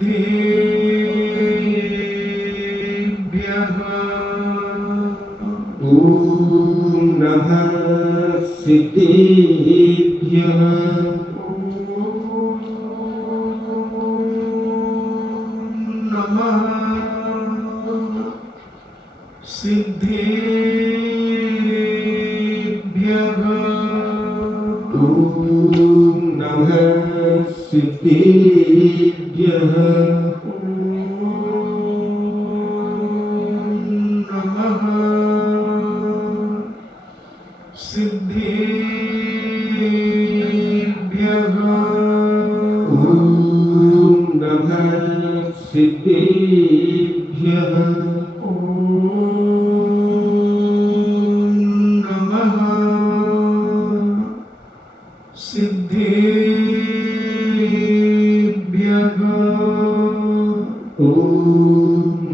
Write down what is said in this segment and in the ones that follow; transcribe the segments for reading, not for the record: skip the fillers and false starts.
सिद्धेभ्यः ॐ नमः सिद्धेभ्यः नमः सिद्धेभ्यः ॐ नमः सिद्धेभ्यः नमः सिद्धेभ्यः ॐ नमः सिद्धेभ्यः नमः सिद्धेभ्यः ॐ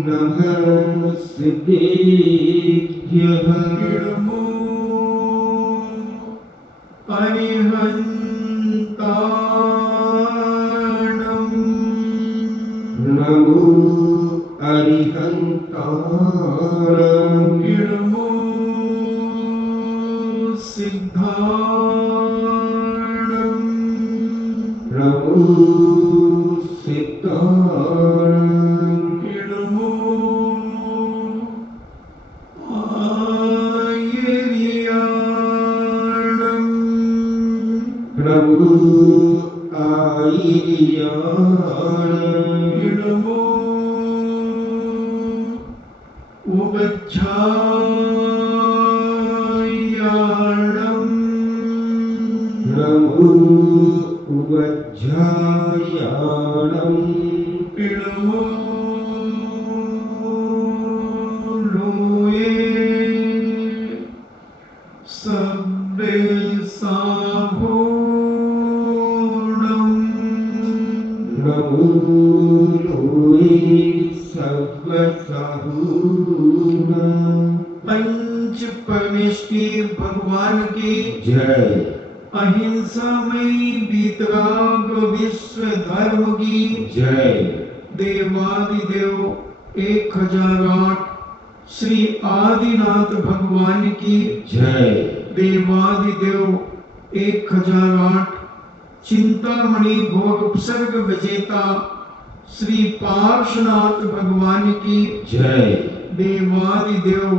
नमः सिद्धेभ्यः नमो अरिहन्ताणम् नमो अरिहन्ताणम् नमो सिद्धाणम् नमो सिद्धाणम् नमो आयर्याणम् नमो आयर्याणम् नमो उपध्यायाणम् नमो उपध्यायाणम् नमो लोये सब्बे साभूणम् नमो लोये सर्वसाहूणम् पंच परमेश्वर भगवान की जय। अहिंसामयी वीतराग विश्व धर्म की जय। देवादिदेव 1008 श्री आदिनाथ भगवान की जय। देवादिदेव 1008 चिंतामणि भोग उपसर्ग विजेता श्री पार्श्वनाथ भगवान की जय। देवादिदेव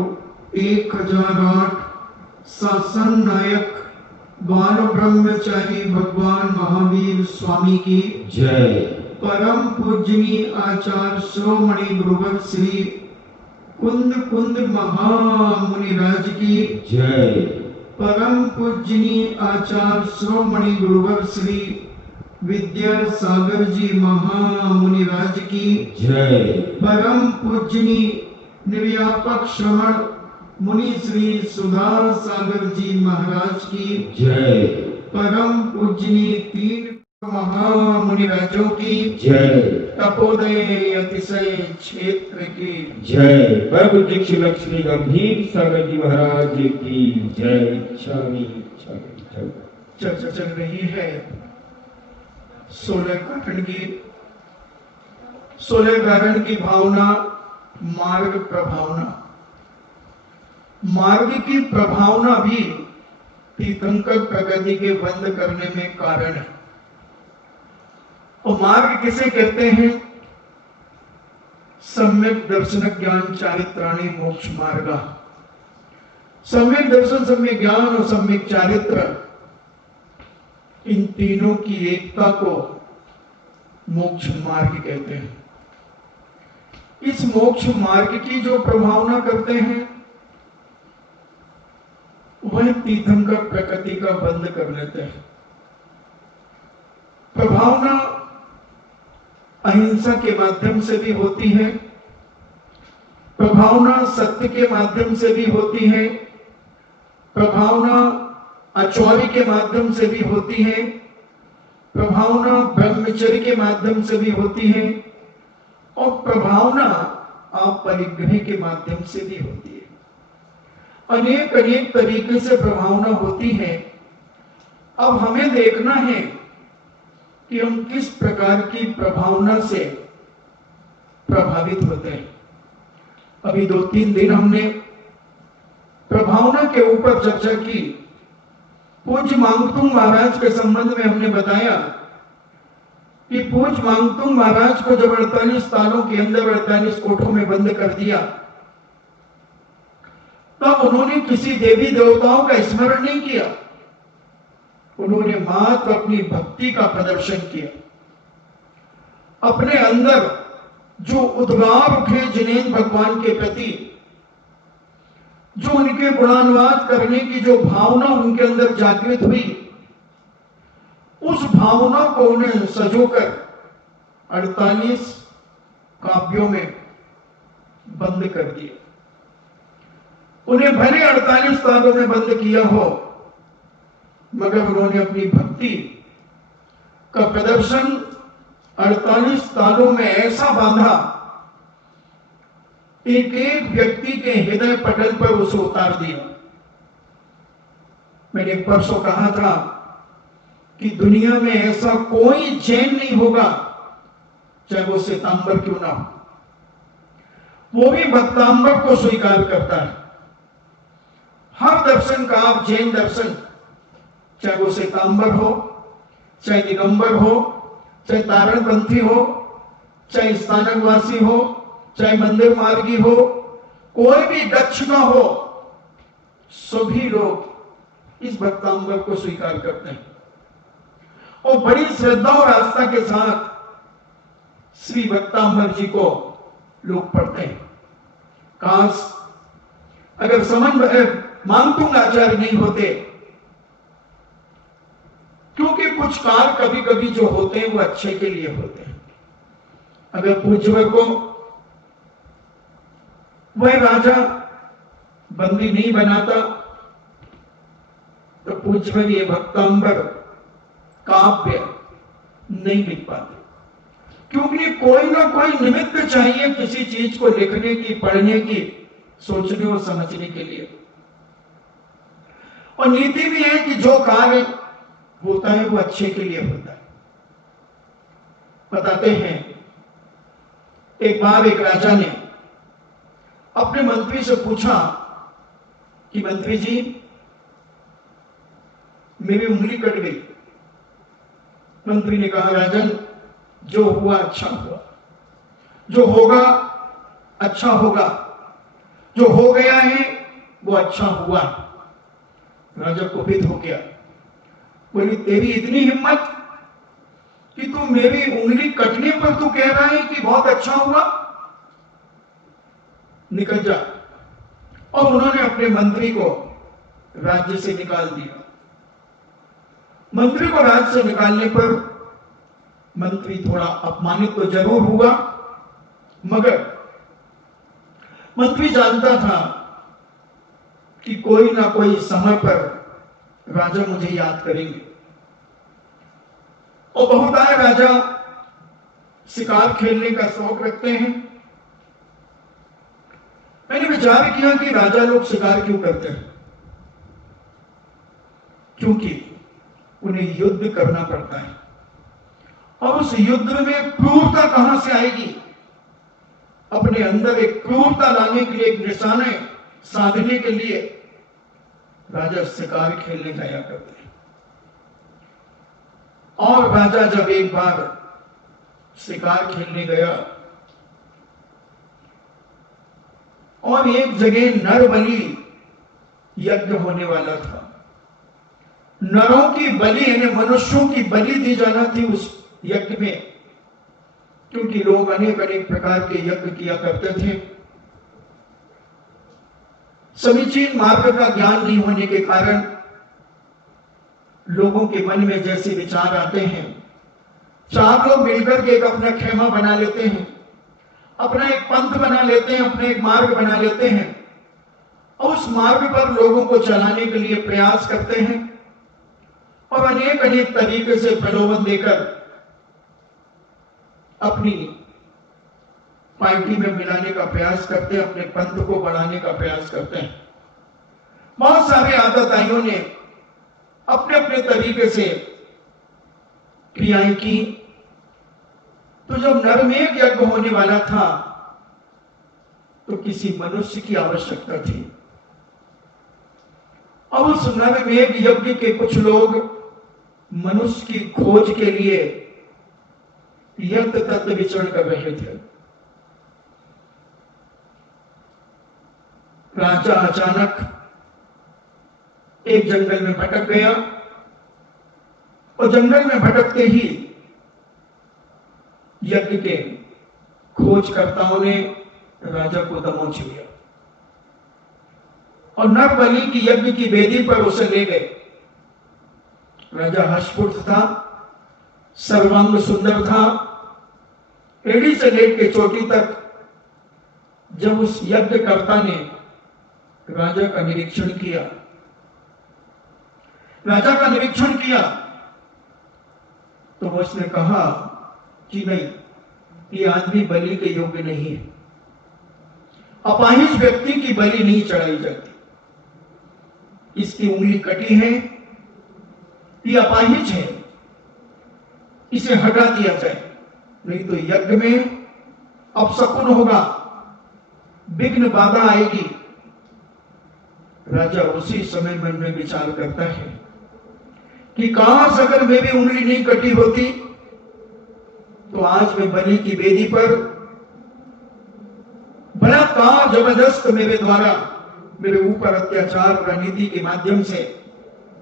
1008 शासन नायक बाल ब्रह्मचारी भगवान महावीर स्वामी की जय। परम पूजनीय आचार्य श्रोमणि गुरुवर श्री कुंद कुंद महामुनिराज की जय। परम पूजनीय आचार्य श्रोमणि गुरुवर श्री विद्यासागर जी महामुनिराज की जय। परम पूजनीय निर्व्यापक श्रवण मुनि श्री सुधार सागर जी महाराज की जय। परम पूजनीय 3 महामुनिराजों की जय। तपोदय अतिशय क्षेत्र की जय। प्रभु दीक्ष लक्ष्मी गंभीर सागर जी महाराज की जय। स्वामी चर्चा चल रही है 16 कारण की भावना, मार्ग प्रभावना। मार्ग की प्रभावना भी तीर्थंकर प्रगति के बंद करने में कारण है। और मार्ग किसे कहते हैं? सम्यक दर्शन ज्ञान चारित्राणि मोक्ष मार्ग। सम्यक दर्शन, सम्यक ज्ञान और सम्यक चारित्र, इन तीनों की एकता को मोक्ष मार्ग कहते हैं। इस मोक्ष मार्ग की जो प्रभावना करते हैं वह तीर्थंकर प्रकृति का बंद कर लेते हैं। प्रभावना अहिंसा के माध्यम से भी होती है, प्रभावना सत्य के माध्यम से भी होती है, प्रभावना अचौरी के माध्यम से भी होती है, प्रभावना ब्रह्मचर्य के माध्यम से भी होती है और प्रभावना आप परिग्रह के माध्यम से भी होती है। अनेक अनेक तरीके से प्रभावना होती है। अब हमें देखना है कि हम किस प्रकार की प्रभावना से प्रभावित होते हैं। अभी 2-3 दिन हमने प्रभावना के ऊपर चर्चा की। पूज्य मांगतुंग महाराज के संबंध में हमने बताया कि पूज्य मांगतुंग महाराज को जब 48 सालों के अंदर 48 कोठों में बंद कर दिया, तब उन्होंने किसी देवी देवताओं का स्मरण नहीं किया। उन्होंने मात्र अपनी भक्ति का प्रदर्शन किया। अपने अंदर जो उद्गार उठे जिनेंद्र भगवान के प्रति, जो उनके गुणानुवाद करने की जो भावना उनके अंदर जागृत हुई, उस भावना को उन्हें सजोकर 48 काव्यों में बंद कर दिया। उन्हें भले 48 सालों में बंद किया हो, मगर उन्होंने अपनी भक्ति का प्रदर्शन 48 सालों में ऐसा बांधा, एक एक व्यक्ति के हृदय पटल पर उसे उतार दिया। मैंने परसों कहा था कि दुनिया में ऐसा कोई जैन नहीं होगा, चाहे वो श्वेतांबर क्यों ना हो, वो भी भक्तांबर को स्वीकार करता है। हर दर्शन का आप जैन दर्शन, चाहे वो श्वेतांबर हो, चाहे दिगंबर हो, चाहे तारणपंथी हो, चाहे स्थानकवासी हो, चाहे मंदिर मार्गी हो, कोई भी गच्छ का हो, सभी लोग इस भक्तांबर को स्वीकार करते हैं और बड़ी श्रद्धा और आस्था के साथ श्री भक्तांबर जी को लोग पढ़ते हैं। काश अगर मांगतुंग आचार्य नहीं होते, क्योंकि कुछ कार्य कभी कभी जो होते हैं वो अच्छे के लिए होते हैं। अगर पूज्यवर को वह राजा बंदी नहीं बनाता तो पूज्यवर ये भक्तांबर काव्य नहीं लिख पाते, क्योंकि कोई ना कोई निमित्त चाहिए किसी चीज को लिखने की, पढ़ने की, सोचने और समझने के लिए। और नीति भी है कि जो कार्य होता है वो अच्छे के लिए होता है। बताते हैं, एक बार एक राजा ने अपने मंत्री से पूछा कि मंत्री जी, मेरी उंगली कट गई। मंत्री ने कहा, राजन, जो हुआ अच्छा हुआ, जो होगा अच्छा होगा, जो हो गया है वो अच्छा हुआ। राजा कुपित हो गया, बोली, तेरी इतनी हिम्मत कि तू मेरी उंगली कटने पर तू कह रहा है कि बहुत अच्छा हुआ, निकल जा। और उन्होंने अपने मंत्री को राज्य से निकाल दिया। मंत्री को राज्य से निकालने पर मंत्री थोड़ा अपमानित तो जरूर हुआ, मगर मंत्री जानता था कि कोई ना कोई समय पर राजा मुझे याद करेंगे। और बहुत आए राजा शिकार खेलने का शौक रखते हैं। मैंने विचार किया कि राजा लोग शिकार क्यों करते हैं, क्योंकि उन्हें युद्ध करना पड़ता है और उस युद्ध में क्रूरता कहां से आएगी। अपने अंदर एक क्रूरता लाने के लिए, एक निशाने साधने के लिए राजा शिकार खेलने जाया करते हैं। और राजा जब एक बार शिकार खेलने गया और एक जगह नर बलि यज्ञ होने वाला था। नरों की बलि यानी मनुष्यों की बलि दी जाना थी उस यज्ञ में, क्योंकि लोग अनेक अनेक प्रकार के यज्ञ किया करते थे। समीचीन मार्ग का ज्ञान नहीं होने के कारण लोगों के मन में जैसे विचार आते हैं, 4 लोग मिलकर के एक अपना खेमा बना लेते हैं, अपना एक पंथ बना लेते हैं, अपना एक मार्ग बना लेते हैं और उस मार्ग पर लोगों को चलाने के लिए प्रयास करते हैं और अनेक अनेक तरीके से प्रलोभन देकर अपनी पार्टी में मिलाने का प्रयास करते हैं, अपने पंथ को बढ़ाने का प्रयास करते हैं। बहुत सारे आदताइयों ने अपने अपने तरीके से क्रियाएं की तो जब नरमेघ यज्ञ होने वाला था तो किसी मनुष्य की आवश्यकता थी। अब उस नरमेघ यज्ञ के कुछ लोग मनुष्य की खोज के लिए यत्र तत्र विचरण कर रहे थे। राजा अचानक एक जंगल में भटक गया और जंगल में भटकते ही यज्ञ के खोजकर्ताओं ने राजा को दबोच लिया और नर बलि की यज्ञ की वेदी पर उसे ले गए। राजा हष्टपुष्ट था, सर्वांग सुंदर था, एड़ी से लेकर चोटी तक। जब उस यज्ञकर्ता ने राजा का निरीक्षण किया, तो उसने कहा कि नहीं, ये आदमी बलि के योग्य नहीं है। अपाहिज व्यक्ति की बलि नहीं चढ़ाई जाती। इसकी उंगली कटी है, ये अपाहिज है, इसे हटा दिया जाए, नहीं तो यज्ञ में अपशकुन होगा, विघ्न बाधा आएगी। राजा उसी समय मन में विचार करता है कि काश अगर मेरी उंगली नहीं कटी होती तो आज मैं बलि की वेदी पर बलात्कार जबरदस्त मेरे द्वारा मेरे ऊपर अत्याचार रणनीति के माध्यम से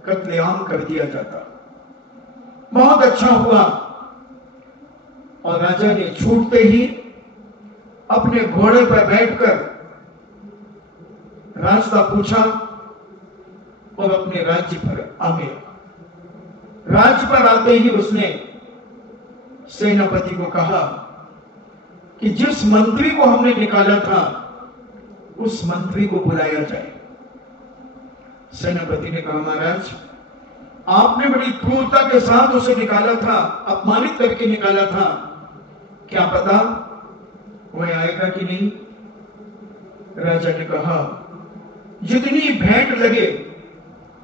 कत्लेआम कर दिया जाता। बहुत अच्छा हुआ। और राजा ने छूटते ही अपने घोड़े पर बैठकर रास्ता पूछा और अपने राज्य पर आ गया। राज्य पर आते ही उसने सेनापति को कहा कि जिस मंत्री को हमने निकाला था उस मंत्री को बुलाया जाए। सेनापति ने कहा, महाराज, आपने बड़ी क्रूरता के साथ उसे निकाला था, अपमानित करके निकाला था, क्या पता वह आएगा कि नहीं। राजा ने कहा, जितनी भेंट लगे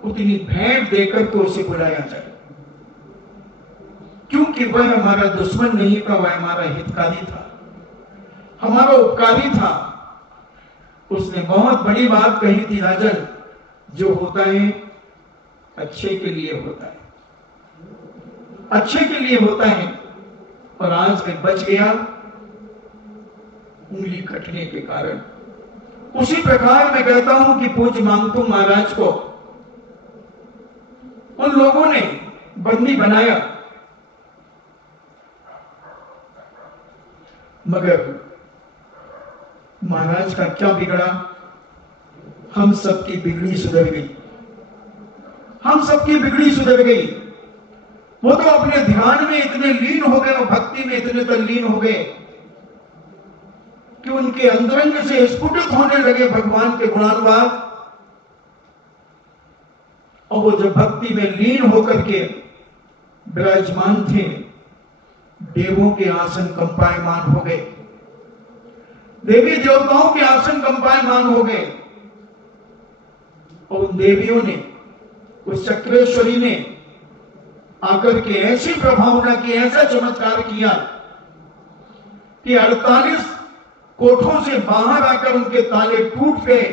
उतनी भेंट देकर तो उसे बुलाया जाए, क्योंकि वह हमारा दुश्मन नहीं था, वह हमारा हितकारी था, हमारा उपकारी था। उसने बहुत बड़ी बात कही थी, राजन, जो होता है अच्छे के लिए होता है, अच्छे के लिए होता है। और आज मैं बच गया उंगली कटने के कारण। उसी प्रकार मैं कहता हूं कि पूज्य मांगतू महाराज को उन लोगों ने बंदी बनाया, मगर महाराज का क्या बिगड़ा? हम सबकी बिगड़ी सुधर गई, हम सबकी बिगड़ी सुधर गई। वो तो अपने ध्यान में इतने लीन हो गए और भक्ति में इतने तल्लीन हो गए कि उनके अंतरंग से स्फुटित होने लगे भगवान के गुणानुवाद। और वो जब भक्ति में लीन होकर के विराजमान थे, देवों के आसन कंपायमान हो गए, देवी देवताओं के आसन कंपायमान हो गए। और उन देवियों ने, उस चक्रेश्वरी ने आकर के ऐसी प्रभावना की, ऐसा चमत्कार किया कि 48 कोठों से बाहर आकर उनके ताले टूट गए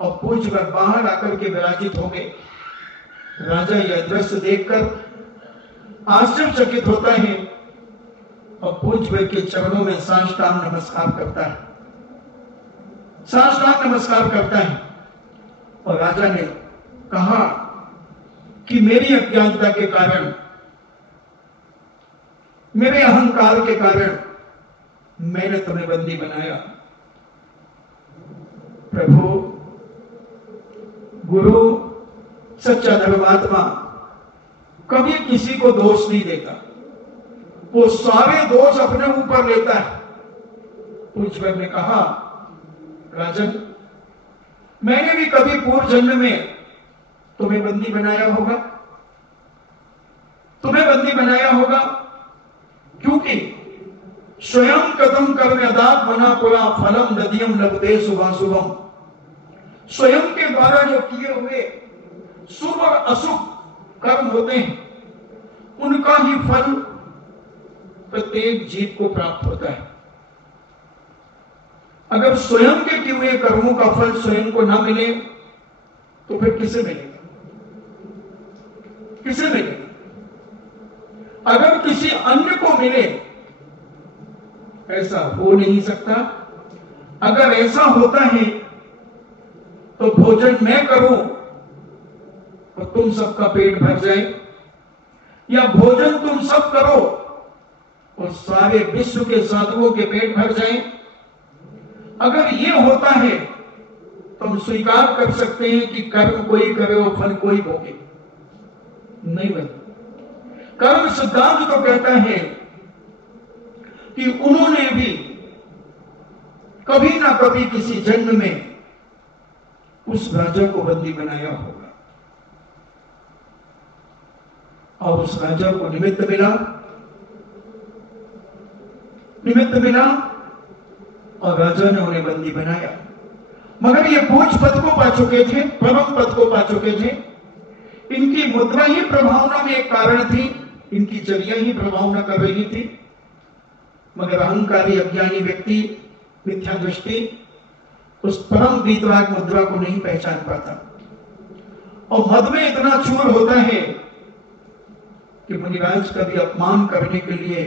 और पूजवर बाहर आकर के विराजित हो गए। राजा यह दृश्य देखकर आश्चर्यचकित होता है और पूजवर के चरणों में साष्टांग नमस्कार करता है, साष्टांग नमस्कार करता है। और राजा ने कहा कि मेरी अज्ञानता के कारण, मेरे अहंकार के कारण मैंने तुम्हें बंदी बनाया। प्रभु, गुरु, सच्चा धर्मात्मा कभी किसी को दोष नहीं देता, वो सारे दोष अपने ऊपर लेता है। पूज्य ने कहा, राजन, मैंने भी कभी पूर्व जन्म में तुम्हें बंदी बनाया होगा, तुम्हें बंदी बनाया होगा, क्योंकि स्वयं कथम कर्म यदात मना पुरा फलम दधियम लभते शुभाशुभम। स्वयं के द्वारा जो किए हुए शुभ और अशुभ कर्म होते हैं, उनका ही फल प्रत्येक जीव को प्राप्त होता है। अगर स्वयं के किए हुए कर्मों का फल स्वयं को ना मिले तो फिर किसे मिलेगा? किसे मिलेगा? अगर किसी अन्य को मिले, ऐसा हो नहीं सकता। अगर ऐसा होता है तो भोजन मैं करूं तो तुम सबका पेट भर जाए, या भोजन तुम सब करो और सारे विश्व के साधुओं के पेट भर जाए। अगर ये होता है तो हम स्वीकार कर सकते हैं कि कर्म कोई करे और फल कोई भोगे। नहीं भाई, कर्म सिद्धांत तो कहता है कि उन्होंने भी कभी ना कभी किसी जन्म में उस राजा को बंदी बनाया होगा और उस राजा को निमित्त मिला और राजा ने उन्हें बंदी बनाया। मगर ये पूज्य पद को पा चुके थे, परम पद को पा चुके थे। इनकी मुद्रा ही प्रभावना में एक कारण थी, इनकी चर्या ही प्रभावना कर रही थी। मगर अहंकारी अज्ञानी व्यक्ति, मिथ्या दृष्टि उस परम वीतराग मुद्रा को नहीं पहचान पाता और मद में इतना चूर होता है कि मुनिराज का भी अपमान करने के लिए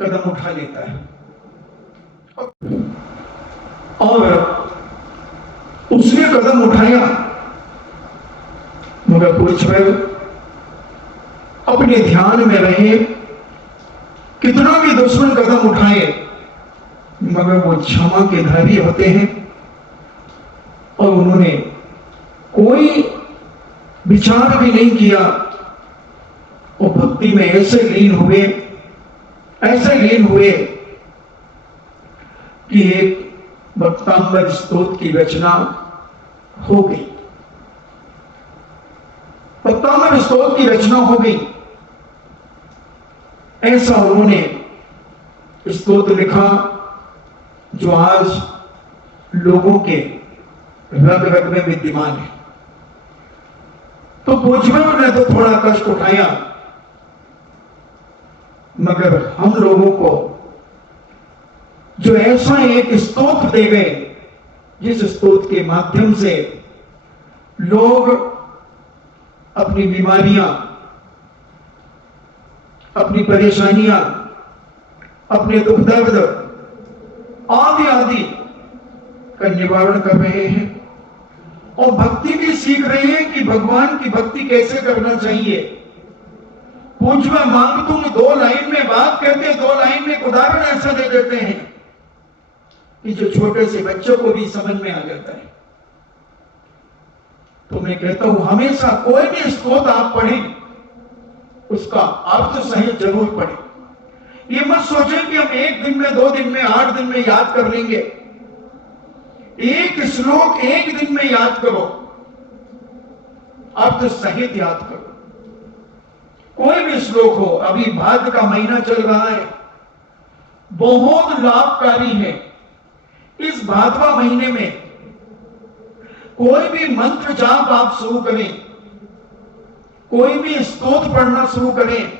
कदम उठा लेता है। और उसने कदम उठाया, मगर पूछवे अपने ध्यान में रहे, कितना भी दुश्मन कदम उठाए मगर वो क्षमा के धारी होते हैं और उन्होंने कोई विचार भी नहीं किया और भक्ति में ऐसे लीन हुए कि एक भक्तांबर स्तोत्र की रचना हो गई। भक्तांबर स्तोत्र की रचना हो गई। ऐसा उन्होंने स्तोत्र लिखा जो आज लोगों के रग रग में विद्यमान है। तो पूज्यों ने तो थोड़ा कष्ट उठाया, मगर हम लोगों को जो ऐसा एक स्तोत्र दे गए जिस स्तोत्र के माध्यम से लोग अपनी बीमारियां, अपनी परेशानियां, अपने दुख दर्द आदि का निवारण कर रहे हैं और भक्ति भी सीख रहे हैं कि भगवान की भक्ति कैसे करना चाहिए। पूज्य मांग तुम 2 लाइन में बात कहते, 2 लाइन में उदाहरण ऐसा दे देते हैं कि जो छोटे से बच्चों को भी समझ में आ जाता है। तो मैं कहता हूं हमेशा कोई भी स्तोत्र आप पढ़ें उसका अर्थ सहित जरूर पढ़ें। ये मत सोचें कि हम 1 दिन में, 2 दिन में, 8 दिन में याद कर लेंगे। एक श्लोक 1 दिन में याद करो, अर्थ सहित याद करो। कोई भी श्लोक हो, अभी भाद्र का महीना चल रहा है, बहुत लाभकारी है। इस भाद्रवा महीने में कोई भी मंत्र जाप आप शुरू करें, कोई भी स्तोत्र पढ़ना शुरू करें,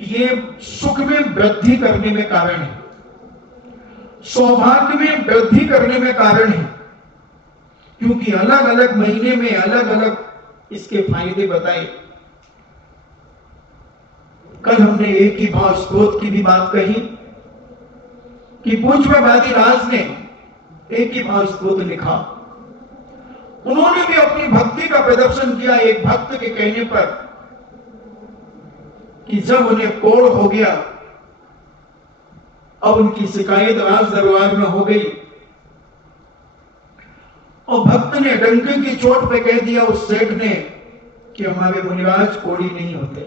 ये सुख में वृद्धि करने में कारण है, सौभाग्य में वृद्धि करने में कारण है। क्योंकि अलग अलग महीने में अलग अलग इसके फायदे बताए। कल हमने एक ही भाव स्तोत्र की भी बात कही कि पूज्य वादिराज ने एक ही भाव स्तोत्र लिखा। उन्होंने भी अपनी भक्ति का प्रदर्शन किया एक भक्त के कहने पर कि जब उन्हें कोढ़ हो गया, अब उनकी शिकायत राज दरबार में हो गई और भक्त ने डंके की चोट पे कह दिया उस सेठ ने कि हमारे मुनिराज कोढ़ी नहीं होते,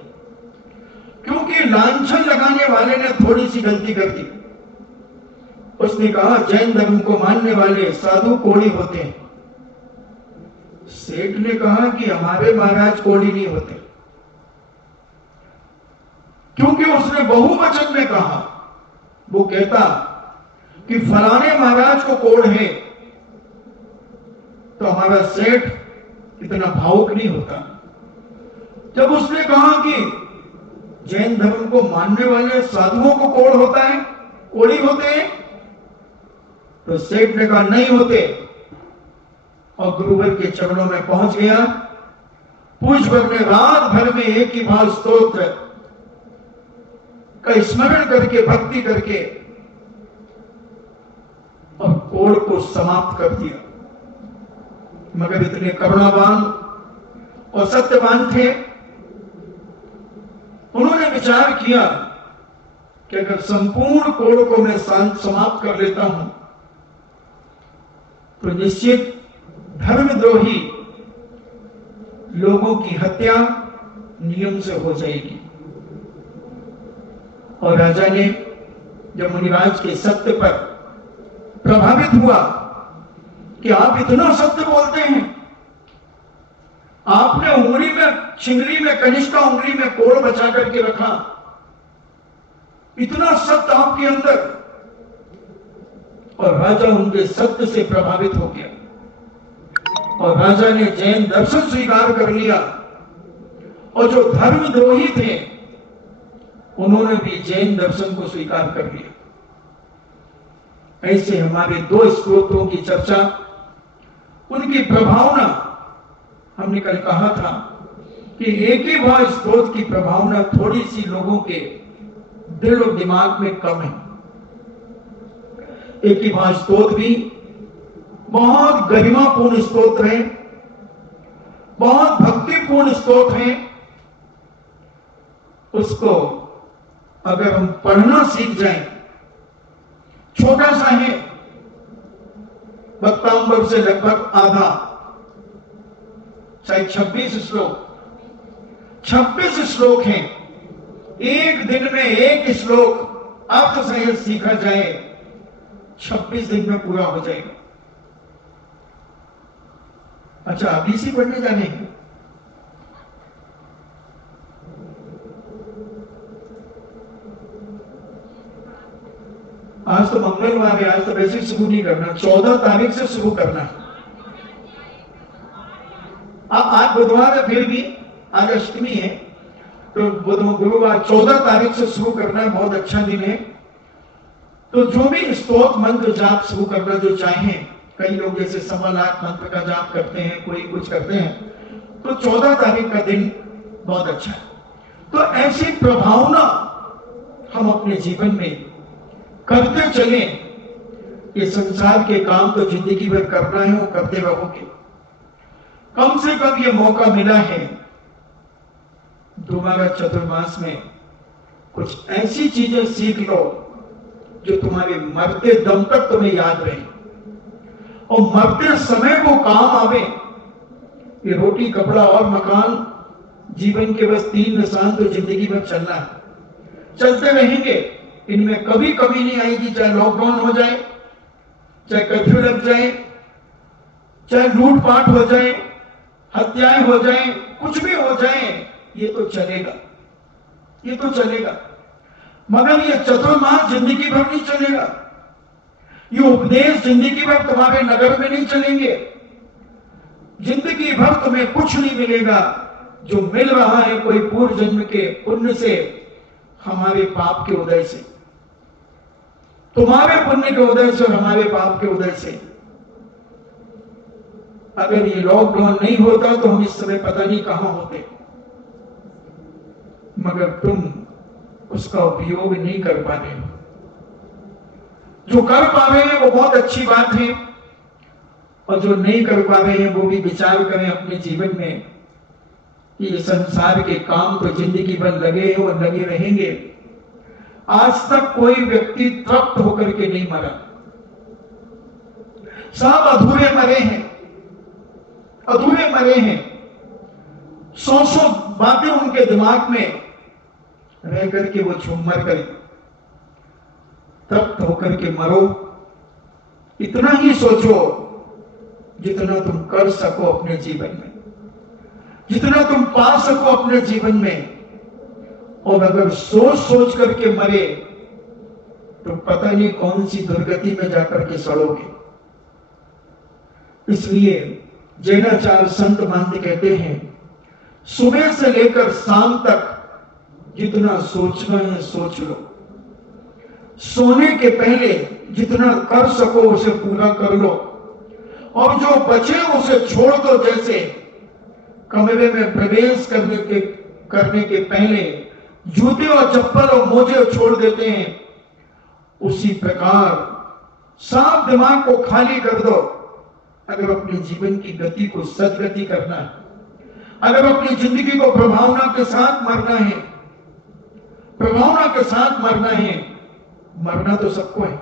क्योंकि लांछन लगाने वाले ने थोड़ी सी गलती कर दी। उसने कहा जैन धर्म को मानने वाले साधु कोढ़ी होते हैं। सेठ ने कहा कि हमारे महाराज कोढ़ी नहीं होते, क्योंकि उसने बहुवचन में कहा। वो कहता कि फलाने महाराज को कोढ़ है तो हमारा सेठ इतना भावुक नहीं होता। जब उसने कहा कि जैन धर्म को मानने वाले साधुओं को कोढ़ होता है, कोढ़ी होते हैं? तो सेठ ने कहा नहीं होते, और गुरुवर के चरणों में पहुंच गया। पूज्यवर ने रात भर में एक ही भाव स्तोत्र का स्मरण करके, भक्ति करके, और कोढ़ को समाप्त कर दिया। मगर इतने करुणावान और सत्यवान थे, उन्होंने विचार किया कि अगर संपूर्ण कोढ़ को मैं समाप्त कर लेता हूं तो निश्चित धर्मद्रोही लोगों की हत्या नियम से हो जाएगी। और राजा ने जब मुनिराज के सत्य पर प्रभावित हुआ कि आप इतना सत्य बोलते हैं, आपने उंगली में, छिंगली में, कनिष्ठा उंगली में कोढ़ बचा करके रखा, इतना सत्य आपके अंदर। और राजा उनके सत्य से प्रभावित हो गया और राजा ने जैन दर्शन स्वीकार कर लिया। और जो धर्मद्रोही थे उन्होंने भी जैन दर्शन को स्वीकार कर लिया। ऐसे हमारे दो स्त्रोत्रों की चर्चा, उनकी प्रभावना, हमने कल कहा था कि एक ही भाव स्त्रोत की प्रभावना थोड़ी सी लोगों के दिल और दिमाग में कम है। एक ही भाव स्तोत्र भी बहुत गरिमापूर्ण स्तोत्र है, बहुत भक्तिपूर्ण स्तोत्र है। उसको अगर हम पढ़ना सीख जाएं, छोटा सा है, वक्तांबर से लगभग आधा, शायद 26 श्लोक, 26 श्लोक हैं। एक दिन में एक श्लोक अर्थ सहित सीखा जाए, 26 दिन में पूरा हो जाएगा। अच्छा, अभी से पढ़ने जाने हैं? आज तो मंगलवार है, आज तो वैसे शुरू नहीं करना, 14 तारीख से शुरू करना। आज बुधवार है, फिर भी आज अष्टमी है, तो गुरुवार 14 तारीख से शुरू करना है। बहुत अच्छा दिन है। तो जो भी स्तोत्र मंत्र जाप शुरू करना जो चाहें, कई लोग जैसे 1.25 लाख मंत्र का जाप करते हैं, कोई कुछ करते हैं, तो 14 तारीख का दिन बहुत अच्छा है। तो ऐसी प्रभावना हम अपने जीवन में करते चलें। ये संसार के काम तो जिंदगी भर करना है, वो करते रहोगे। कम से कम ये मौका मिला है दोबारा चतुर्मास में कुछ ऐसी चीजें सीख लो जो तुम्हारे मरते दम तक तुम्हें याद रहे और मरते समय को काम आवे। ये रोटी, कपड़ा और मकान जीवन के बस 3 निशान तो जिंदगी भर चलना है, चलते रहेंगे। इनमें कभी कमी नहीं आएगी, चाहे लॉकडाउन हो जाए, चाहे कर्फ्यू लग जाए, चाहे लूटपाट हो जाए, हत्याएं हो जाए, कुछ भी हो जाए, ये तो चलेगा, ये तो चलेगा। मगर ये चतुर्मास जिंदगी भर नहीं चलेगा। ये उपदेश जिंदगी भर तुम्हारे नगर में नहीं चलेंगे। जिंदगी भर तुम्हें कुछ नहीं मिलेगा। जो मिल रहा है कोई पूर्व जन्म के पुण्य से, हमारे पाप के उदय से, तुम्हारे पुण्य के उदय से और हमारे पाप के उदय से। अगर ये लॉकडाउन नहीं होता तो हम इस समय पता नहीं कहां होते, मगर तुम उसका उपयोग नहीं कर पा रहे हो। जो कर पा रहे हैं वो बहुत अच्छी बात है, और जो नहीं कर पा रहे हैं वो भी विचार करें अपने जीवन में कि ये संसार के काम तो जिंदगी भर लगे हैं और लगे रहेंगे। आज तक कोई व्यक्ति तृप्त होकर के नहीं मरा, सब अधूरे मरे हैं, अधूरे मरे हैं। 100 बातें उनके दिमाग में रह करके वो झूमर कर तृप्त होकर के मरो। इतना ही सोचो जितना तुम कर सको अपने जीवन में, जितना तुम पा सको अपने जीवन में। और अगर सोच सोच करके मरे तो पता नहीं कौन सी दुर्गति में जाकर के सड़ोगे। इसलिए जैनाचार्य संत महंत कहते हैं, सुबह से लेकर शाम तक जितना सोचना है सोच लो। सोने के पहले जितना कर सको उसे पूरा कर लो, और जो बचे उसे छोड़ दो। जैसे कमरे में प्रवेश करने के पहले जूते और चप्पल और मोजे छोड़ देते हैं, उसी प्रकार साफ दिमाग को खाली कर दो। अगर अपने जीवन की गति को सदगति करना है, अगर अपनी जिंदगी को प्रभावना के साथ मरना है, प्रभावना के साथ मरना है। मरना तो सबको है,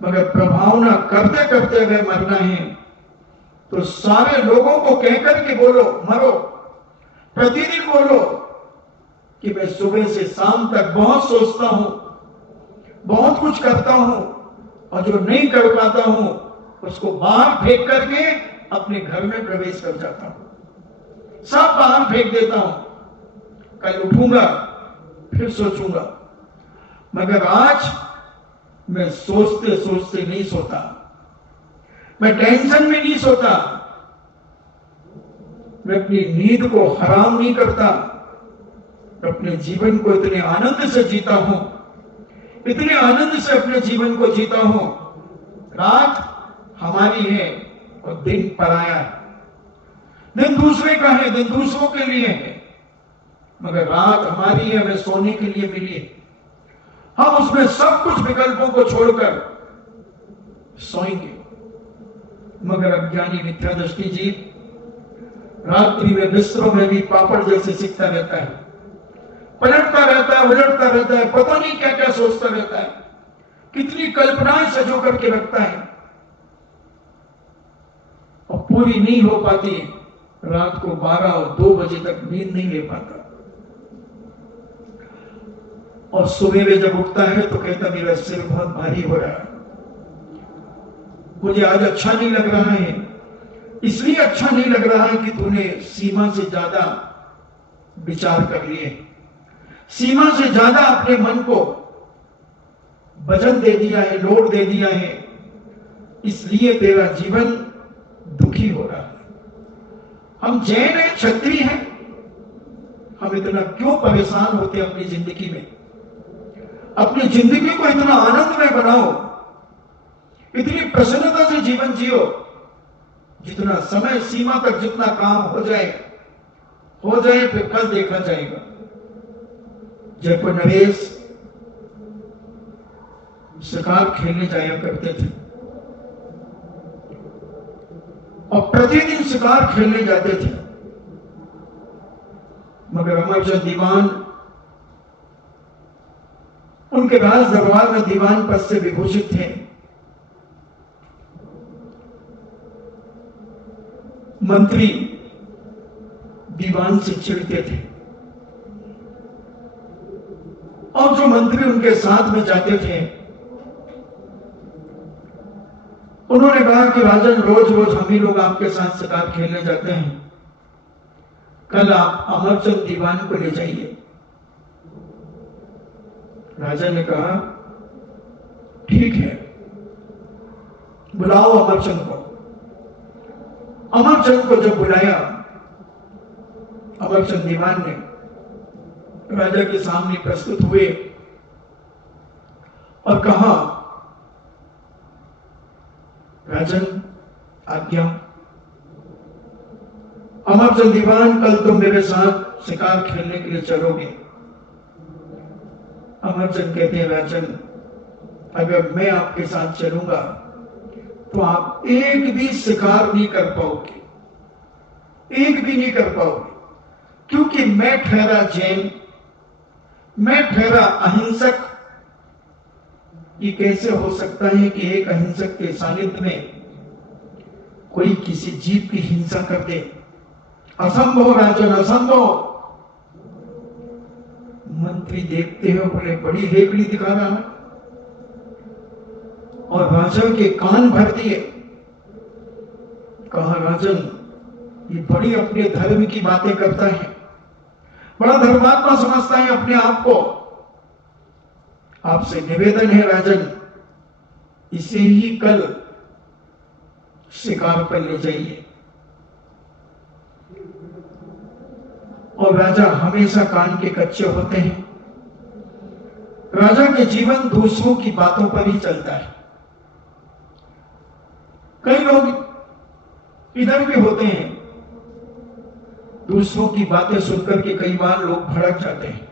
मगर प्रभावना करते करते अगर मरना है तो सारे लोगों को कहकर के बोलो, मरो। प्रतिदिन बोलो कि मैं सुबह से शाम तक बहुत सोचता हूं, बहुत कुछ करता हूं, और जो नहीं कर पाता हूं उसको बाहर फेंक करके अपने घर में प्रवेश कर जाता हूं। सब बाहर फेंक देता हूं। कल उठूंगा फिर सोचूंगा, मगर आज मैं सोचते सोचते नहीं सोता, मैं टेंशन में नहीं सोता, मैं अपनी नींद को हराम नहीं करता, अपने जीवन को इतने आनंद से जीता हूं, इतने आनंद से अपने जीवन को जीता हूं। रात हमारी है और दिन पराया है। दिन दूसरे का है, दिन दूसरों के लिए है, मगर रात हमारी है, हमें सोने के लिए मिली है। हम उसमें सब कुछ विकल्पों को छोड़कर सोएंगे। मगर अज्ञानी मिथ्या दृष्टि जीव रात्रि में बिस्तरों में भी पापड़ जैसे सिकता रहता है, पलटता रहता है, उलटता रहता है, पता नहीं क्या क्या सोचता रहता है, कितनी कल्पनाएं सजो करके रखता है, और पूरी नहीं हो पाती। रात को 12 और 2 बजे तक नींद नहीं ले पाता, और सुबह में जब उठता है तो कहता मेरा सिर बहुत भारी हो रहा है, मुझे आज अच्छा नहीं लग रहा है। इसलिए अच्छा नहीं लग रहा है कि तूने सीमा से ज्यादा विचार कर लिए, सीमा से ज्यादा अपने मन को वजन दे दिया है, लोड दे दिया है, इसलिए तेरा जीवन दुखी हो रहा है। हम जैन हैं, क्षत्रिय हैं, हम इतना क्यों परेशान होते हैं अपनी जिंदगी में? अपनी जिंदगी को इतना आनंदमय बनाओ, इतनी प्रसन्नता से जीवन जियो, जितना समय सीमा तक जितना काम हो जाए फिर कल देखा जाएगा। जयपुर नरेश शिकार खेलने जाया करते थे और प्रतिदिन शिकार खेलने जाते थे, मगर अमरचंद दीवान उनके राज दरबार में दीवान पद से विभूषित थे। मंत्री दीवान से चिढ़ते थे, और जो मंत्री उनके साथ में जाते थे उन्होंने कहा कि राजन, रोज रोज हम ही लोग आपके साथ शिकार खेलने जाते हैं, कल आप अमरचंद दीवान को ले जाइए। राजा ने कहा ठीक है, बुलाओ अमरचंद को। अमरचंद को जब बुलाया, अमरचंद दीवान ने राजा के सामने प्रस्तुत हुए और कहा, राजन आज्ञा। अमरचंद दीवान, कल तुम मेरे साथ शिकार खेलने के लिए चलोगे? अमरचंद कहते हैं, राजन अगर मैं आपके साथ चलूंगा तो आप एक भी शिकार नहीं कर पाओगे, एक भी नहीं कर पाओगे, क्योंकि मैं ठहरा जैन, मैं ठहरा अहिंसक। ये कैसे हो सकता है कि एक अहिंसक के सानिध्य में कोई किसी जीव की हिंसा कर दे? असंभव राजन, असंभव। मंत्री देखते हो, बोले बड़ी हेकड़ी दिखा रहा है, और राजा के कान भर दिए। कहा, राजन ये बड़ी अपने धर्म की बातें करता है, बड़ा धर्मात्मा समझता है अपने आप को। आपसे निवेदन है राजन, इसे ही कल शिकार पर ले जाइए। और राजा हमेशा कान के कच्चे होते हैं। राजा के जीवन दूसरों की बातों पर ही चलता है। कई लोग इधर भी होते हैं, दूसरों की बातें सुनकर के कई बार लोग भड़क जाते हैं।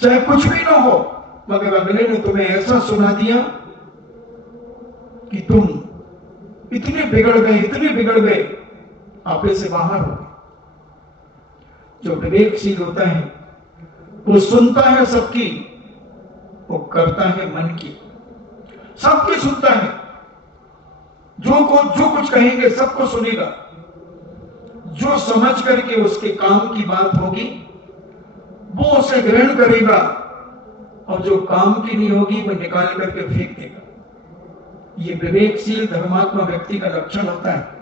चाहे कुछ भी ना हो, मगर अगले ने तुम्हें ऐसा सुना दिया कि तुम इतने बिगड़ गए, आपे से बाहर हो। जो विवेकशील होता है वो सुनता है सबकी, वो करता है मन की। सबकी सुनता है, जो कुछ कहेंगे सबको सुनेगा। जो समझ करके उसके काम की बात होगी वो उसे ग्रहण करेगा, और जो काम की नहीं होगी वो निकाल करके फेंक देगा। ये विवेकशील धर्मात्मा व्यक्ति का लक्षण होता है।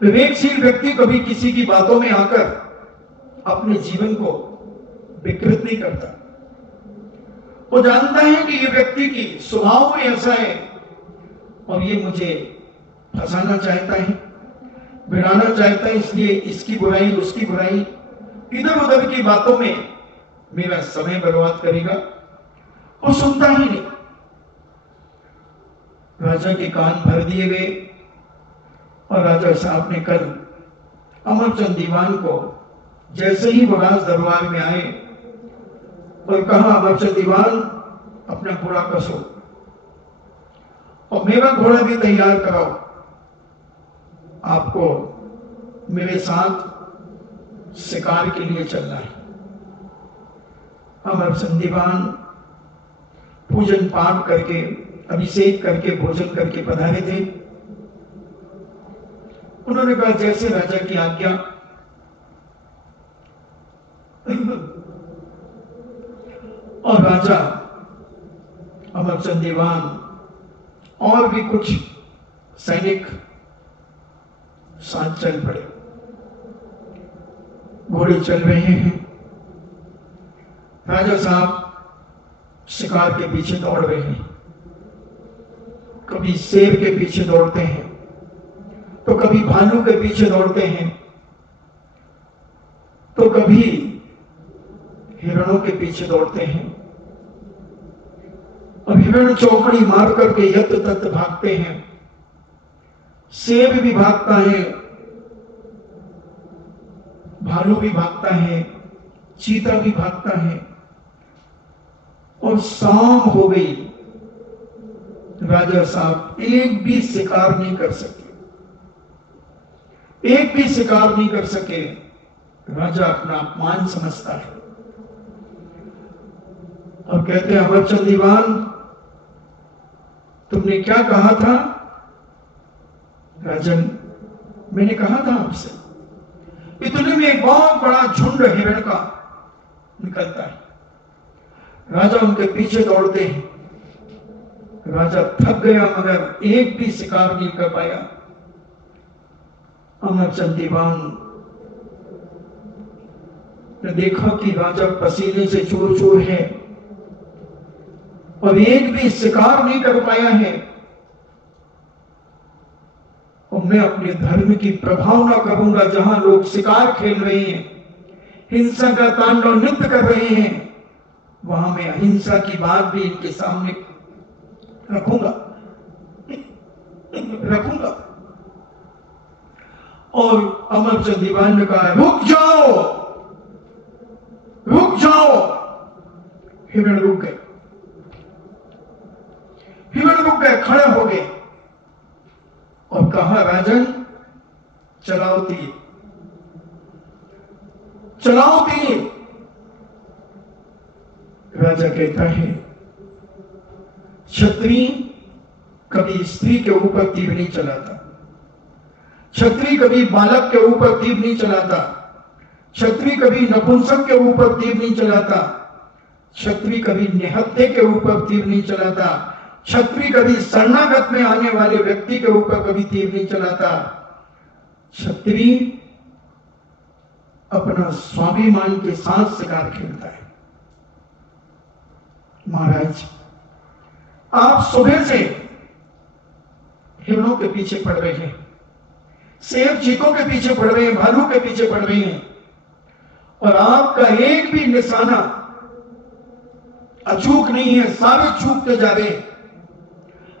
विवेकशील व्यक्ति कभी किसी की बातों में आकर अपने जीवन को विकृत नहीं करता। वो जानता है कि ये व्यक्ति की स्वभाव में ऐसा है और ये मुझे फंसाना चाहता है, भिड़ाना चाहता है, इसलिए इसकी बुराई उसकी बुराई इधर उधर की बातों में मेरा समय बर्बाद करेगा। वो सुनता ही नहीं। राजा के कान भर दिए गए और राजा साहब ने कल अमरचंद दीवान को जैसे ही वो राज दरबार में आए और कहा, अमरचंद दीवान अपना घोड़ा कसो और मेरा घोड़ा भी तैयार कराओ, आपको मेरे साथ शिकार के लिए चलना है। अमरचंद दीवान पूजन पाठ करके, अभिषेक करके, भोजन करके पधारे थे। उन्होंने कहा, जैसे राजा की आज्ञा। और राजा, अमरचंद दीवान और भी कुछ सैनिक साथ चल पड़े। घोड़े चल रहे हैं, राजा साहब शिकार के पीछे दौड़ रहे हैं। कभी शेर के पीछे दौड़ते हैं, तो कभी भालू के पीछे दौड़ते हैं, तो कभी हिरणों के पीछे दौड़ते हैं। और हिरण चौकड़ी मार करके यत्र तत्र भागते हैं। शेर भी भागता है, भालू भी भागता है, चीता भी भागता है। और शाम हो गई, राजा साहब एक भी शिकार नहीं कर सके, एक भी शिकार नहीं कर सके। राजा अपना अपमान समझता है और कहते हैं, अमरचंद दीवान तुमने क्या कहा था? राजन, मैंने कहा था आपसे, इतने में एक बहुत बड़ा झुंड हिरण का निकलता है। राजा उनके पीछे दौड़ते हैं। राजा थक गया मगर एक भी शिकार नहीं कर पाया। अमरचंद दीवान ने देखा कि राजा पसीने से चूर चूर है और एक भी शिकार नहीं कर पाया है, और मैं अपने धर्म की प्रभाव न करूंगा। जहां लोग शिकार खेल रहे हैं, हिंसा का तांडव नृत्य कर रहे हैं, वहां मैं अहिंसा की बात भी इनके सामने रखूंगा। और अमरचंद दीवान ने कहा, रुक जाओ। हिरण रुक गए, खड़े हो गए और कहा, राजन चलाओ तीर। राजा कहता है, क्षत्रिय कभी स्त्री के ऊपर तीर नहीं चलाता, क्षत्रिय कभी बालक के ऊपर तीर नहीं चलाता, क्षत्रिय कभी नपुंसक के ऊपर तीर नहीं चलाता, क्षत्रिय कभी निहत्थे के ऊपर तीर नहीं चलाता, क्षत्रिय कभी शरणागत में आने वाले व्यक्ति के ऊपर कभी तीर नहीं चलाता। क्षत्रिय अपना स्वाभिमान के साथ शिकार खेलता है। महाराज, आप सुबह से हिरणों के पीछे पड़ रहे हैं, शेर चीतों के पीछे पड़ रहे हैं, भालू के पीछे पड़ रहे हैं, और आपका एक भी निशाना अचूक नहीं है, सारे चूकते जा रहे हैं।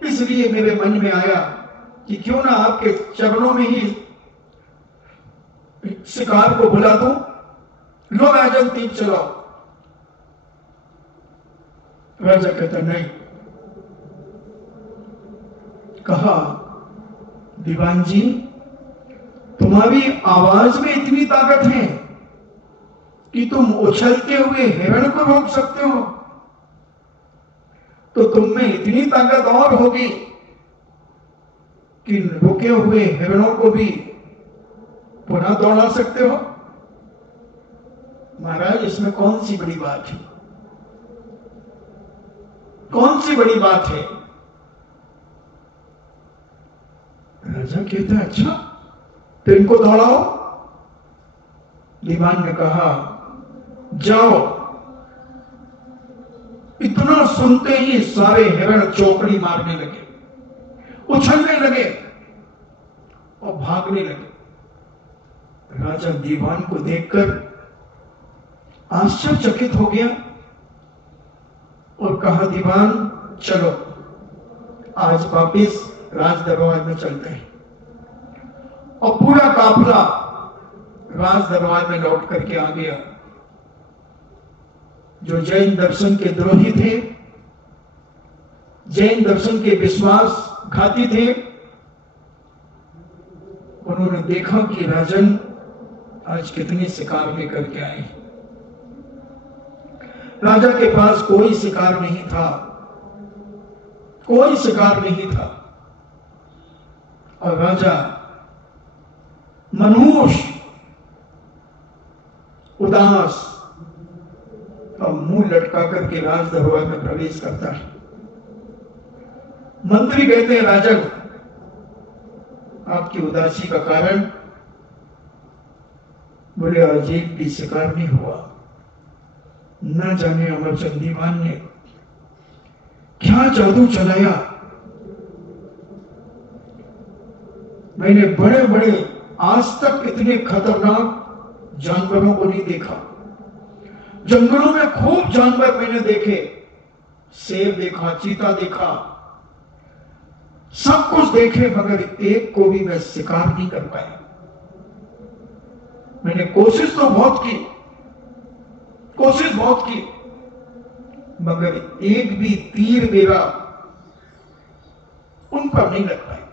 इसलिए मेरे मन में आया कि क्यों ना आपके चरणों में ही शिकार को बुला दूं। लो राजन, तीर चलाओ। राजा कहता नहीं। कहा, दीवान जी, तुम्हारी आवाज में इतनी ताकत है कि तुम उछलते हुए हिरण को रोक सकते हो, तो तुम में इतनी ताकत और होगी कि रुके हुए हिरणों को भी पुनः दौड़ा सकते हो। महाराज, इसमें कौन सी बड़ी बात है? कौन सी बड़ी बात है? राजा कहता है, अच्छा तो इनको दौड़ाओ। दीवान ने कहा, जाओ। इतना सुनते ही सारे हिरण चौकड़ी मारने लगे, उछलने लगे और भागने लगे। राजा दीवान को देखकर आश्चर्यचकित हो गया और कहा, दीवान चलो, आज वापिस राज दरबार में चलते हैं। और पूरा काफिला राज दरबार में लौट करके आ गया। जो जैन दर्शन के द्रोही थे, जैन दर्शन के विश्वासघाती थे, उन्होंने देखा कि राजन आज कितने शिकार लेकर के आए। राजा के पास कोई शिकार नहीं था, कोई शिकार नहीं था। और राजा मनहूस, उदास और मुंह लटका करके राज दरबार में प्रवेश करता है। मंत्री कहते हैं, राजन, आपकी उदासी का कारण? बोले, आज एक भी शिकार नहीं हुआ। न जाने अमरचंद दीवान ने क्या जादू चलाया। मैंने बड़े बड़े, आज तक इतने खतरनाक जानवरों को नहीं देखा। जंगलों में खूब जानवर मैंने देखे, शेर देखा, चीता देखा, सब कुछ देखे, मगर एक को भी मैं शिकार नहीं कर पाया। मैंने कोशिश तो बहुत की, कोशिश बहुत की, मगर एक भी तीर मेरा उन पर नहीं लग पाया।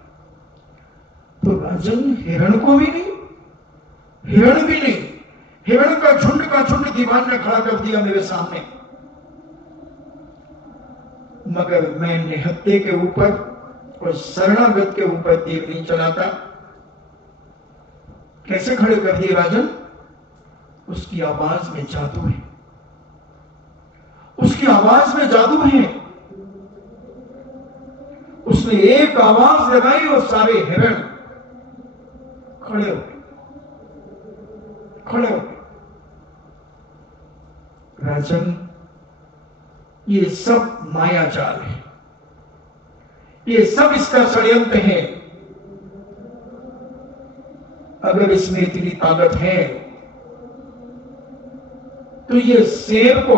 तो राजन, हिरण को भी नहीं, हिरण भी नहीं, हिरण का झुंड दीवान ने खड़ा कर दिया मेरे सामने, मगर मैं निहत्थे के ऊपर और शरणागत के ऊपर तीर नहीं चलाता। कैसे खड़े कर दिए राजन? उसकी आवाज में जादू है, उसकी आवाज में जादू है। उसने एक आवाज लगाई और सारे हिरण खड़े हो गए, खड़े हो गए। राजन, ये सब माया जाल है, ये सब इसका षड्यंत्र है। अगर इसमें इतनी ताकत है तो ये शेर को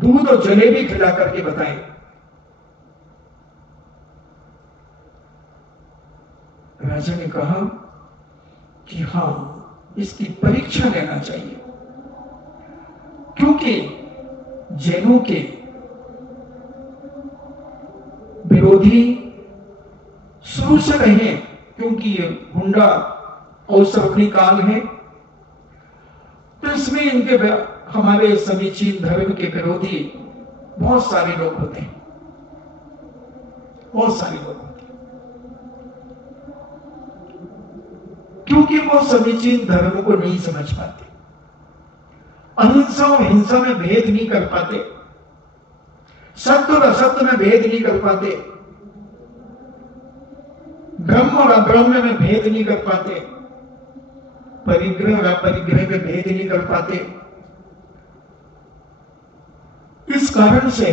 दूध और जलेबी खिला करके बताएं। राजा ने कहा कि हां, इसकी परीक्षा लेना चाहिए, क्योंकि जैनों के विरोधी शुरू से रहे, क्योंकि ये हुंडा और सवकनी काल है, तो इसमें इनके हमारे समीचीन धर्म के विरोधी बहुत सारे लोग होते हैं, बहुत सारे लोग होते हैं, क्योंकि वो समीचीन धर्म को नहीं समझ पाते, अहिंसा और हिंसा में भेद नहीं कर पाते, सत्य और असत्य में भेद नहीं कर पाते, ब्रह्म और अब्रह्म में भेद नहीं कर पाते, परिग्रह और अपरिग्रह में भेद नहीं कर पाते। इस कारण से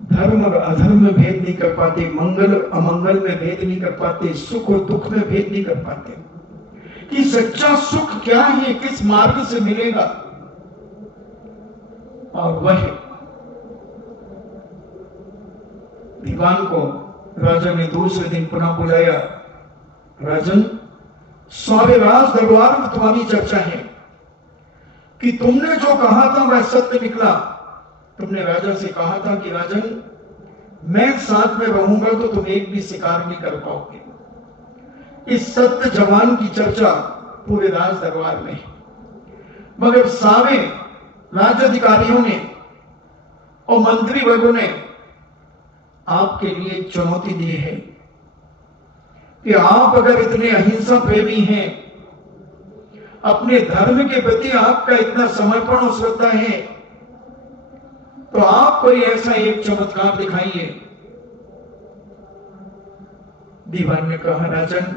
धर्म धर्म और अधर्म में भेद नहीं कर पाते, मंगल अमंगल में भेद नहीं कर पाते, सुख और दुख में भेद नहीं कर पाते कि सच्चा सुख क्या है, किस मार्ग से मिलेगा। और वह दीवान को राजा ने दूसरे दिन पुनः बुलाया। राजन, सारे राज दरबार में तुम्हारी चर्चा है कि तुमने जो कहा था वह सत्य निकला। तुमने राजा से कहा था कि राजन, मैं साथ में रहूंगा तो तुम एक भी शिकार नहीं कर पाओगे। इस सत्य जवान की चर्चा पूरे राज दरबार में है, मगर सारे राज अधिकारियों ने और मंत्री वर्गों ने आपके लिए चुनौती दी है कि आप अगर इतने अहिंसा प्रेमी हैं, अपने धर्म के प्रति आपका इतना समर्पण और श्रद्धा है, तो आप कोई ऐसा एक चमत्कार दिखाइए। दीवान ने कहा, राजन,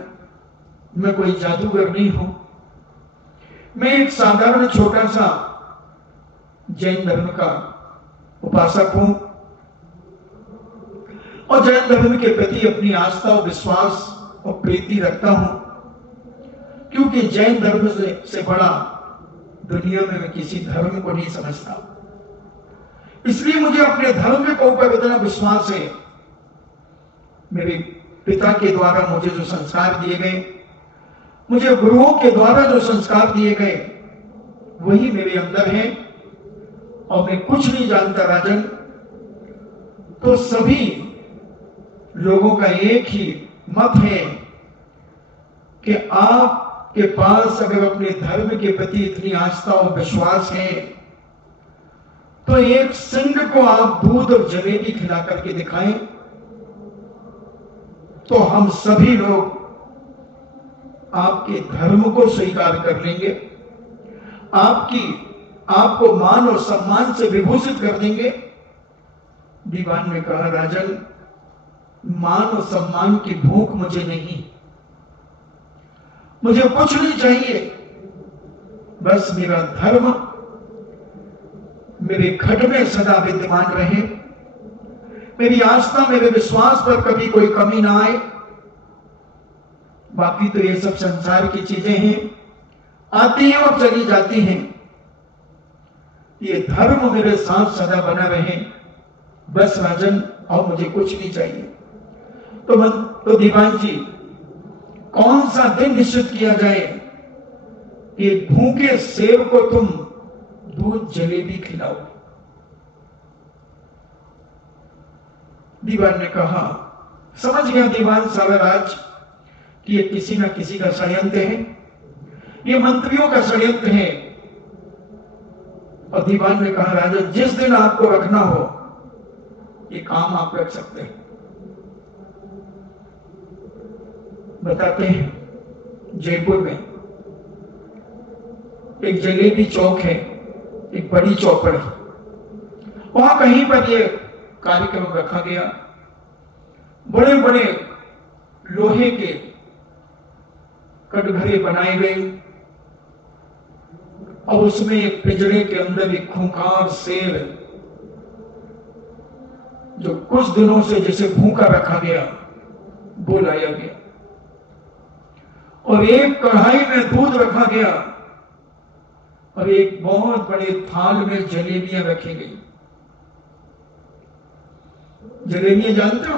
मैं कोई जादूगर नहीं हूं, मैं एक साधारण छोटा सा जैन धर्म का उपासक हूं और जैन धर्म के प्रति अपनी आस्था और विश्वास और प्रीति रखता हूं, क्योंकि जैन धर्म से बड़ा दुनिया में मैं किसी धर्म को नहीं समझता। इसलिए मुझे अपने धर्म के ऊपर इतना विश्वास है। मेरे पिता के द्वारा मुझे जो संस्कार दिए गए, मुझे गुरुओं के द्वारा जो संस्कार दिए गए, वही मेरे अंदर है और मैं कुछ नहीं जानता। राजन, तो सभी लोगों का एक ही मत है कि आपके पास अगर अपने धर्म के प्रति इतनी आस्था और विश्वास है तो एक सिंह को आप दूध और जलेबी खिला करके दिखाएं, तो हम सभी लोग आपके धर्म को स्वीकार कर लेंगे, आपको मान और सम्मान से विभूषित कर देंगे। दीवान ने कहा, राजन, मान और सम्मान की भूख मुझे नहीं, मुझे कुछ नहीं चाहिए, बस मेरा धर्म मेरे खट में सदा विद्यमान रहे, मेरी आस्था मेरे विश्वास पर कभी कोई कमी ना आए। बाकी तो ये सब संसार की चीजें हैं, आती हैं और चली जाती हैं। ये धर्म मेरे साथ सदा बना रहे, बस राजन, और मुझे कुछ नहीं चाहिए। तो दीवान जी, कौन सा दिन निश्चित किया जाए कि भूखे शेर को तुम दूध जलेबी खिलाओ? दीवान ने कहा, समझ गया दीवान सावराज कि ये किसी ना किसी का षड्यंत्र है, ये मंत्रियों का षड्यंत्र है। और दीवान ने कहा, राजा, जिस दिन आपको रखना हो ये काम आप रख सकते हैं। बताते हैं, जयपुर में एक जलेबी चौक है, एक बड़ी चौपड़, वहां कहीं पर यह कार्यक्रम रखा गया। बड़े बड़े लोहे के कटघरे बनाए गए और उसमें एक पिंजरे के अंदर एक खूंखार शेर, जो कुछ दिनों से जिसे भूखा रखा गया, वो लाया गया और एक कढ़ाई में दूध रखा गया और एक बहुत बड़े थाल में जलेबियां रखी गई। जलेबियां जानते हो,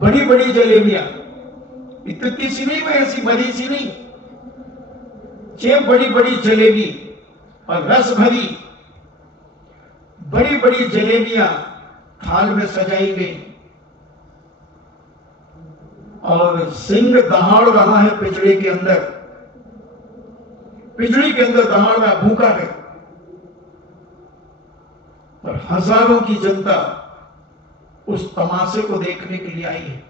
बड़ी बड़ी जलेबियां, इतनी सी नहीं, ऐसी बड़ी सी नहीं, 6 बड़ी बड़ी जलेबी और रस भरी बड़ी बड़ी जलेबियां थाल में सजाई गई और सिंह दहाड़ रहा है पिंजरे के अंदर, पिंजरे के अंदर दहाड़ रहा, भूखा है और हजारों की जनता उस तमाशे को देखने के लिए आई है।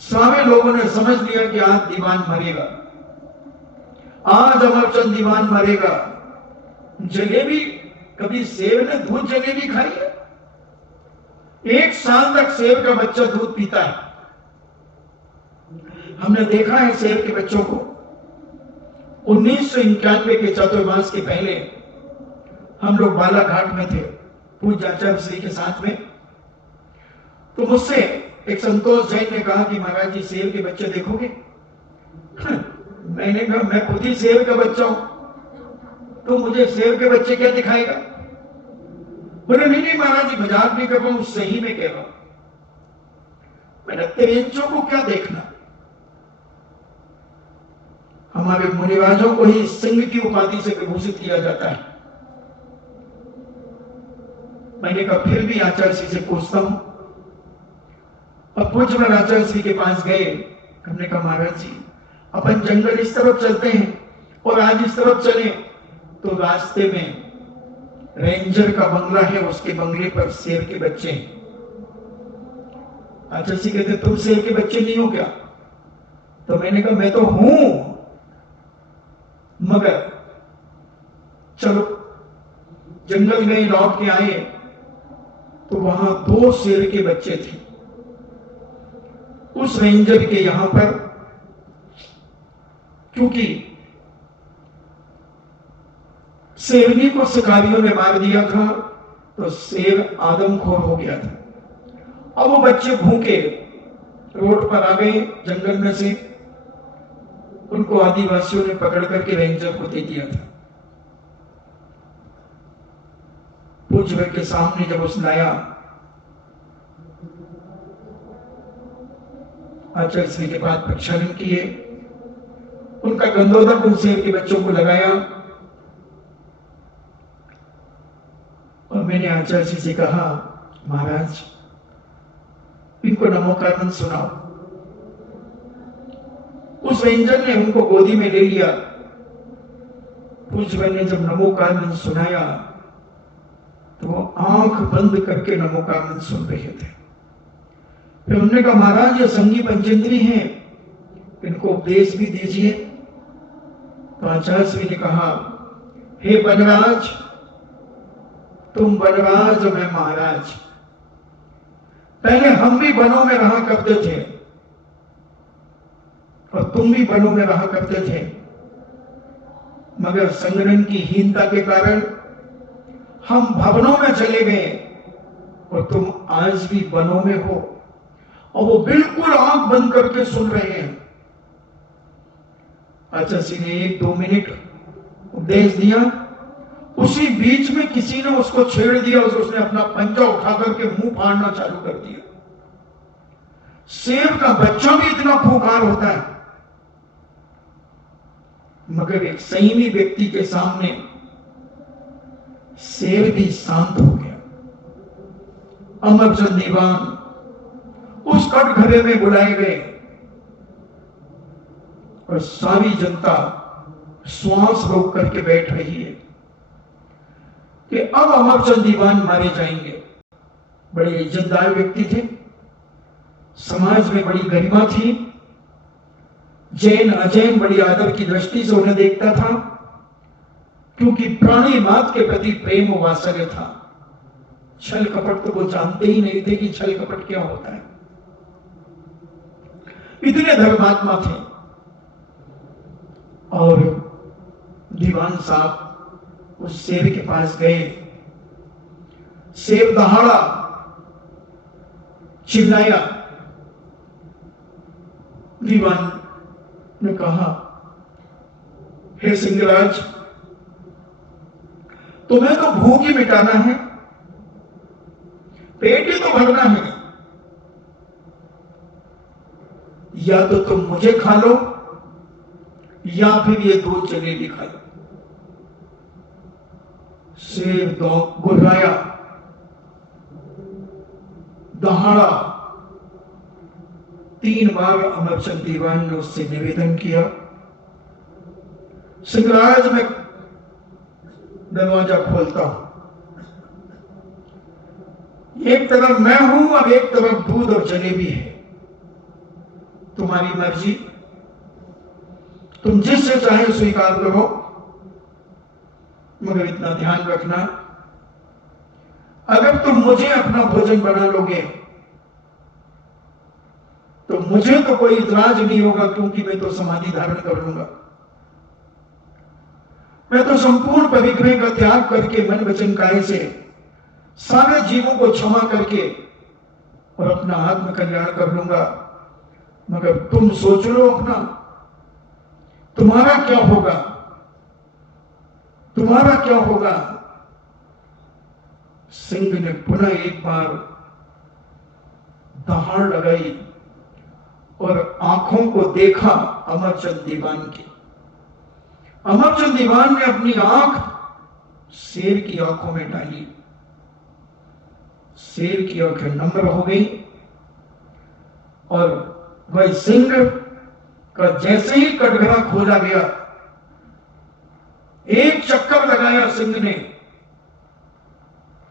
सारे लोगों ने समझ लिया कि आज दीवान मरेगा, आज अमरचंद दीवान मरेगा। जलेबी, कभी शेर ने दूध जलेबी खाई है? 1 साल तक शेर का बच्चा दूध पीता है। हमने देखा है शेर के बच्चों को। 1991 के चातुर्मास के पहले हम लोग बालाघाट में थे, पूज्य आचार्य श्री के साथ में। तो मुझसे एक संतोष जैन ने कहा कि महाराज जी शेर के बच्चे देखोगे? मैंने कहा मैं खुद ही शेर का बच्चा हूं, तो मुझे शेर के बच्चे क्या दिखाएगा? बोले नहीं नहीं महाराज जी, मजाक नहीं कर रहा हूं, सही में कह रहा हूं। मैंने तेरेंचों को क्या देखना, हमारे मुनिराजों को ही सिंह की उपाधि से विभूषित किया जाता है। मैंने कहा फिर भी आचार्य श्री से पूछता हूं। और पूज्य आचार्य श्री के पास गए, हमने कहा महाराज जी अपन जंगल इस तरफ चलते हैं और आज इस तरफ चले तो रास्ते में रेंजर का बंगला है, उसके बंगले पर शेर के बच्चे हैं। आचार्य जी कहते तुम शेर के बच्चे नहीं हो क्या? तो मैंने कहा मैं तो हूं, मगर चलो। जंगल में लौट के आए तो वहां 2 शेर के बच्चे थे। उस रेंजर के यहां पर, क्योंकि शेरनी को शिकारियों ने मार दिया था तो शेर आदमखोर हो गया था। अब वो बच्चे भूखे रोड पर आ गए जंगल में से, उनको आदिवासियों ने पकड़ करके रेंजर को दे दिया था। पूज्य के सामने जब उसने लाया, आचार्य श्री के बाद प्रक्षालन किए, उनका गंधोदक उन शेर के बच्चों को लगाया और मैंने आचार्य जी से कहा महाराज इनको नमो कार्मन सुनाओ। उस रेंजर ने उनको गोदी में ले लिया। पूज्य ने जब नमो कार्मन सुनाया तो वो आंख बंद करके नमो कार्मन सुन रहे थे। फिर उन्होंने कहा महाराज ये संगी पंचेंद्री हैं, इनको उपदेश भी दीजिए। तो आचार्य श्री ने कहा हे वनराज, तुम वनराज मैं महाराज। पहले हम भी वनों में रहा करते थे और तुम भी वनों में रहा करते थे, मगर संगठन की हीनता के कारण हम भवनों में चले गए और तुम आज भी वनों में हो और वो बिल्कुल आंख बंद करके सुन रहे हैं। आचार्य श्री ने 1-2 मिनट उपदेश दिया, उसी बीच में किसी ने उसको छेड़ दिया, उसने अपना पंजा उठा करके मुंह फाड़ना चालू कर दिया। शेर का बच्चा भी इतना खूंखार होता है, मगर एक संयमी व्यक्ति के सामने शेर भी शांत हो गया। अमरचंद दीवान उस कटघरे में बुलाए गए और सारी जनता श्वास रोक करके बैठ रही है कि अब अमरचंद दीवान मारे जाएंगे। बड़े इज्जतदार व्यक्ति थे, समाज में बड़ी गरिमा थी, जैन अजैन बड़ी आदर की दृष्टि से उन्हें देखता था, क्योंकि प्राणी मात के प्रति प्रेम और वात्सल्य था। छल कपट तो वो जानते ही नहीं थे कि छल कपट क्या होता है, इतने धर्मात्मा थे। और दीवान साहब उस शेर के पास गए, शेर दहाड़ा, चिल्लाया। दीवान ने कहा हे सिंहराज, तुम्हें तो भूख ही मिटाना है, पेट ही तो भरना है, या तो तुम मुझे खा लो या फिर ये 2 जलेबी खा लो। शेर गुर्राया, दहाड़ा। 3 बार अमरचंद दीवान ने उससे निवेदन किया, सिंहराज मैं दरवाजा खोलता हूं, एक तरफ मैं हूं और एक तरफ दूध और जलेबी है, तुम्हारी मर्जी, तुम जिससे चाहे स्वीकार करो, मगर इतना ध्यान रखना अगर तुम मुझे अपना भोजन बना लोगे तो मुझे तो कोई इतराज नहीं होगा, क्योंकि मैं तो समाधि धारण कर लूंगा। मैं तो संपूर्ण परिग्रह का त्याग करके मन वचन काय से सारे जीवों को क्षमा करके और अपना आत्म कल्याण कर लूंगा। मगर तुम सोच लो अपना, तुम्हारा क्या होगा, तुम्हारा क्या होगा। सिंह ने पुनः एक बार दहाड़ लगाई और आंखों को देखा अमरचंद दीवान की। अमरचंद दीवान ने अपनी आंख शेर की आंखों में डाली। शेर की आंखें नम्र हो गई और वह सिंह का जैसे ही कटघरा खोला गया, एक चक्कर लगाया सिंह ने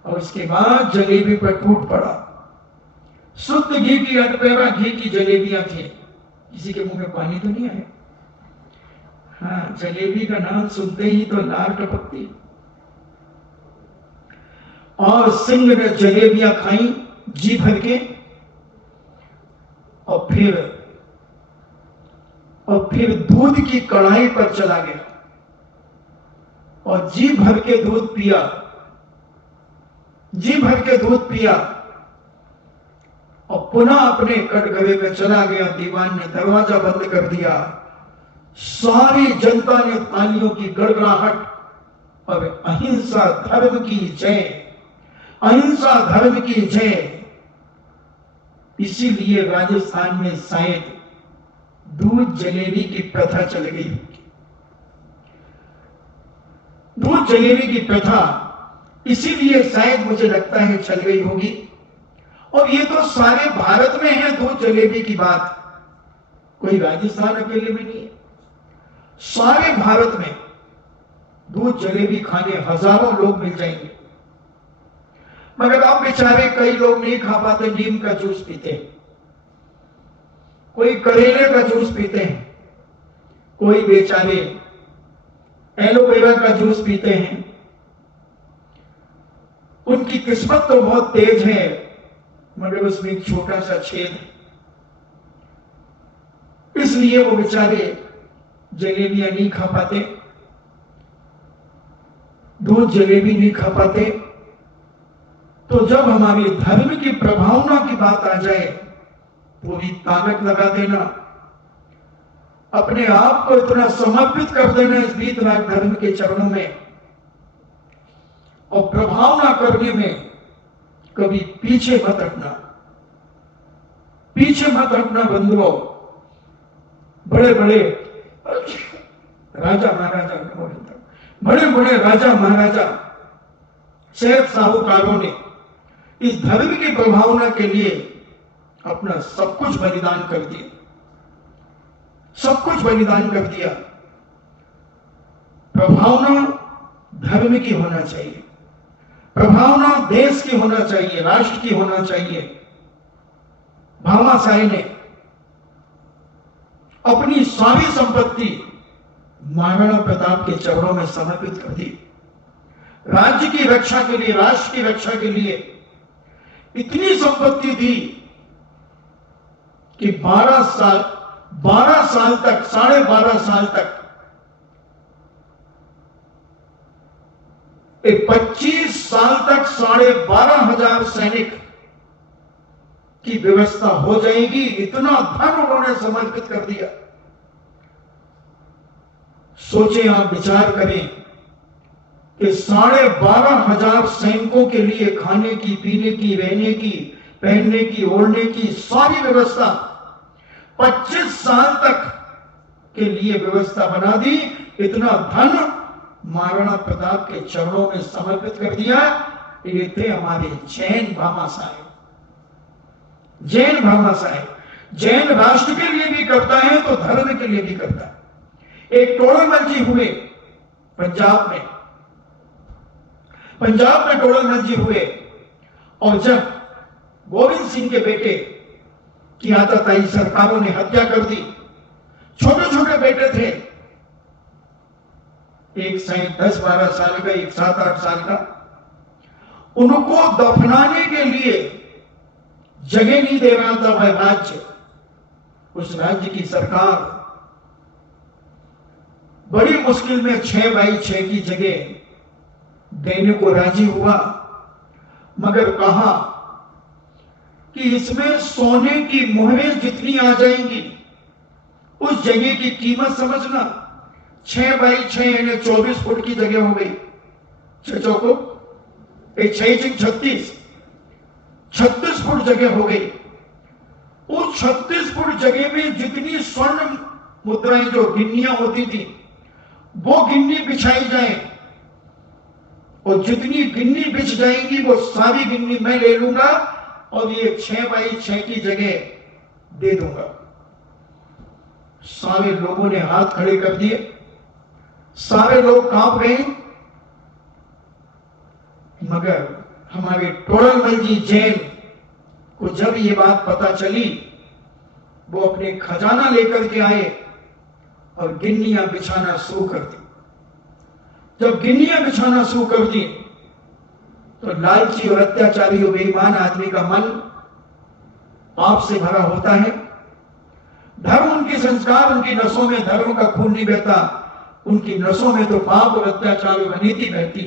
और उसके बाद जलेबी पर टूट पड़ा। शुद्ध घी की, अटपेरा घी की जलेबियां थी। किसी के मुंह में पानी तो नहीं आया? हाँ, जलेबी का नाम सुनते ही तो लार टपकती। और सिंह ने जलेबियां खाई जी भर के और फिर दूध की कढ़ाई पर चला गया और जी भर के दूध पिया, जी भर के दूध पिया और पुनः अपने कटघरे में चला गया। दीवान ने दरवाजा बंद कर दिया। सारी जनता ने तालियों की गड़गड़ाहट और अहिंसा धर्म की जय, अहिंसा धर्म की जय। इसीलिए राजस्थान में शायद दूध जलेबी की प्रथा चल गई। दूध जलेबी की प्रथा इसीलिए शायद मुझे लगता है चल गई होगी। और ये तो सारे भारत में है दूध जलेबी की बात, कोई राजस्थान अकेले में नहीं है। सारे भारत में दूध जलेबी खाने हजारों लोग मिल जाएंगे। मगर अब बेचारे कई लोग नहीं खा पाते। नीम का जूस पीते हैं, कोई करेले का जूस पीते हैं, कोई बेचारे एलोवेरा का जूस पीते हैं। उनकी किस्मत तो बहुत तेज है मगर उसमें एक छोटा सा छेद है, इसलिए वो बेचारे जलेबियां नहीं खा पाते, दूध जलेबी नहीं खा पाते। तो जब हमारी धर्म की प्रभावना की बात आ जाए पूरी ताकत लगा देना, अपने आप को इतना समर्पित कर देना इस वीतराग धर्म के चरणों में और प्रभावना करने में कभी पीछे मत हटना, पीछे मत हटना बंधुओं। बड़े बड़े राजा महाराजा, बड़े बड़े राजा महाराजा, शेर साहूकारों ने इस धर्म की प्रभावना के लिए अपना सब कुछ बलिदान कर दिया, सब कुछ बलिदान कर दिया। प्रभावना धर्म की होना चाहिए, प्रभावना देश की होना चाहिए, राष्ट्र की होना चाहिए। भामाशाही ने अपनी सारी संपत्ति महाराणा प्रताप के चरणों में समर्पित कर दी। राज्य की रक्षा के लिए, राष्ट्र की रक्षा के लिए इतनी संपत्ति दी कि 12 साल तक, 12.5 साल तक 25 साल तक 12,500 सैनिक की व्यवस्था हो जाएगी, इतना धन उन्होंने समर्पित कर दिया। सोचें, आप विचार करें कि 12,500 सैनिकों के लिए खाने की, पीने की, रहने की, पहनने की, ओढ़ने की सारी व्यवस्था 25 साल तक के लिए व्यवस्था बना दी। इतना धन महाराणा प्रताप के चरणों में समर्पित कर दिया। ये थे हमारे जैन भामाशाही। जैन भामाशाही जैन राष्ट्र के लिए भी करता है तो धर्म के लिए भी करता है। एक टोडरमल जी हुए पंजाब में, टोडरमल जी हुए और जब गोविंद सिंह के बेटे की आताताई सरकारों ने हत्या कर दी, छोटे छोटे बेटे थे, एक 10-12 साल का, एक 7-8 साल का। उनको दफनाने के लिए जगह नहीं दे रहा था वह राज्य, उस राज्य की सरकार बड़ी मुश्किल में 6x6 की जगह देने को राजी हुआ मगर कहा कि इसमें सोने की मोहरें जितनी आ जाएंगी उस जगह की कीमत समझना। 6 बाई 6 यानी 24 फुट की जगह हो गई, 6 चौको 36 36 फुट जगह हो गई। उस 36 फुट जगह में जितनी स्वर्ण मुद्राएं जो गिन्नियां होती थी वो गिन्नी बिछाई जाए, और जितनी गिन्नी बिछ जाएंगी वो सारी गिन्नी मैं ले लूंगा और ये 6 बाई 6 की जगह दे दूंगा। सारे लोगों ने हाथ खड़े कर दिए, सारे लोग कांप गए। मगर हमारे टोडरमल जी जैन को जब ये बात पता चली, वो अपने खजाना लेकर के आए और गिन्नियां बिछाना शुरू कर दी। जब गिन्नियां बिछाना शुरू कर दी तो लालची और अत्याचारी और बेईमान आदमी का मन पाप से भरा होता है। धर्म उनके संस्कार, उनकी नसों में धर्म का खून नहीं बहता, उनकी नसों में तो पाप और अत्याचार और अनीति बहती।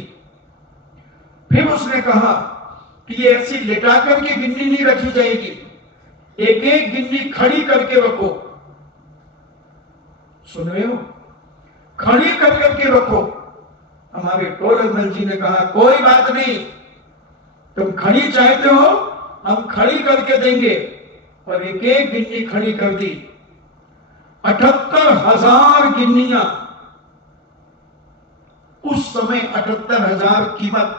फिर उसने कहा कि ये ऐसी लेटा करके गिन्नी नहीं रखी जाएगी, एक एक गिन्नी खड़ी करके रखो। सुन रहे हो? खड़ी करके रखो। हमारे टोडरमल जी ने कहा कोई बात नहीं, तुम खड़ी चाहते हो हम खड़ी करके देंगे, और एक एक गिन्नी खड़ी कर दी। 78,000 गिन्नियां, उस समय 78,000 कीमत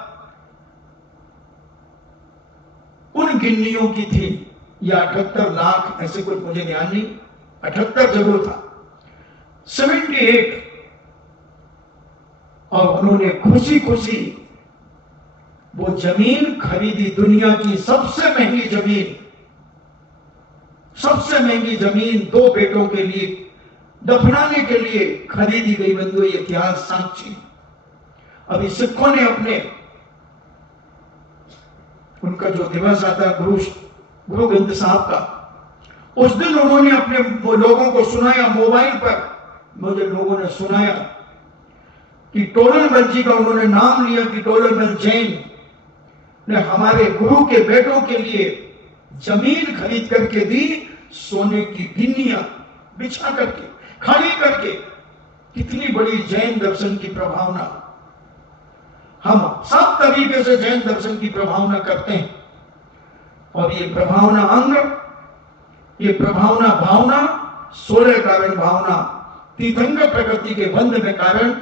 उन गिन्नियों की थी, या 78 लाख, ऐसे कुछ मुझे ध्यान नहीं, 78 जरूर था, 78। और उन्होंने खुशी खुशी वो जमीन खरीदी, दुनिया की सबसे महंगी जमीन, सबसे महंगी जमीन 2 बेटों के लिए दफनाने के लिए खरीदी गई। बंधु, ये इतिहास साक्षी। अभी सिखों ने अपने, उनका जो दिवस आता है गुरु ग्रंथ साहब का, उस दिन उन्होंने अपने लोगों को सुनाया, मोबाइल पर मुझे लोगों ने सुनाया कि टोडरमल जी का उन्होंने नाम लिया कि टोडरमल जैन ने हमारे गुरु के बेटों के लिए जमीन खरीद करके दी, सोने की गिन्नियां बिछा करके, खड़ी करके। कितनी बड़ी जैन दर्शन की प्रभावना। हम सब तरीके से जैन दर्शन की प्रभावना करते हैं, और ये प्रभावना अंग, ये प्रभावना भावना, 16 कारण भावना, तीर्थंकर प्रकृति के बंध में कारण।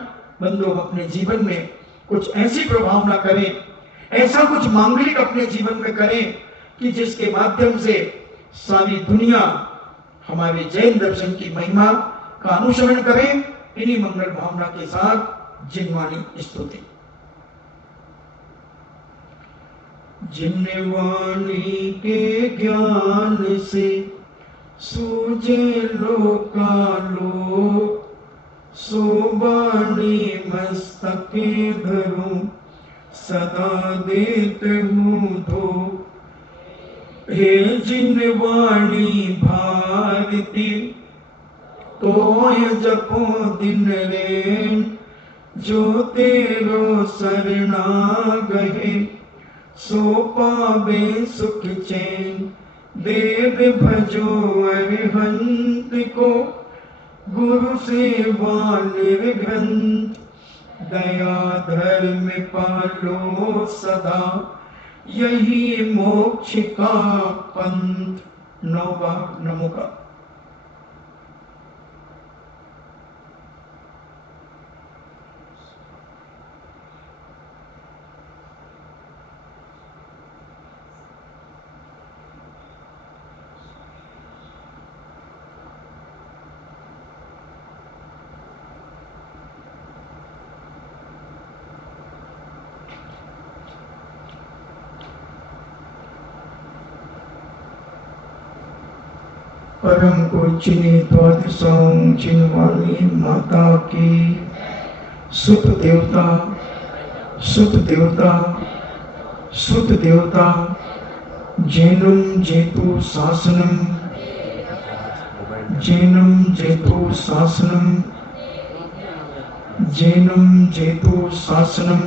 बंधु, अपने जीवन में कुछ ऐसी प्रभावना करें, ऐसा कुछ मांगलिक अपने जीवन में करें कि जिसके माध्यम से सारी दुनिया हमारे जैन दर्शन की महिमा का अनुसरण करें। इन्हीं मंगल भावना के साथ जिनवाणी स्तुति। जिनवाणी के ज्ञान से सूझे लोकालोक, सोबाणी मस्तके धरूं सदा देते हूँ धो। हे जिनवाणी भारती तोय जपो दिन रैन, जो तेरो शरणा गहे सो पावे सुख चैन। देव भजो अरिहंत को गुरु सेवा निर्घंत, दया धर्म पालो सदा यही मोक्ष का पंथ। नौवा नमो का। परम पूजनीय द्वादशांग जिनवाणी माता की सुत देवता, सुत देवता, सुत देवता, जैनम जेतु शासनम, जैनम जेतु शासनम, जैनम जेतु शासनम।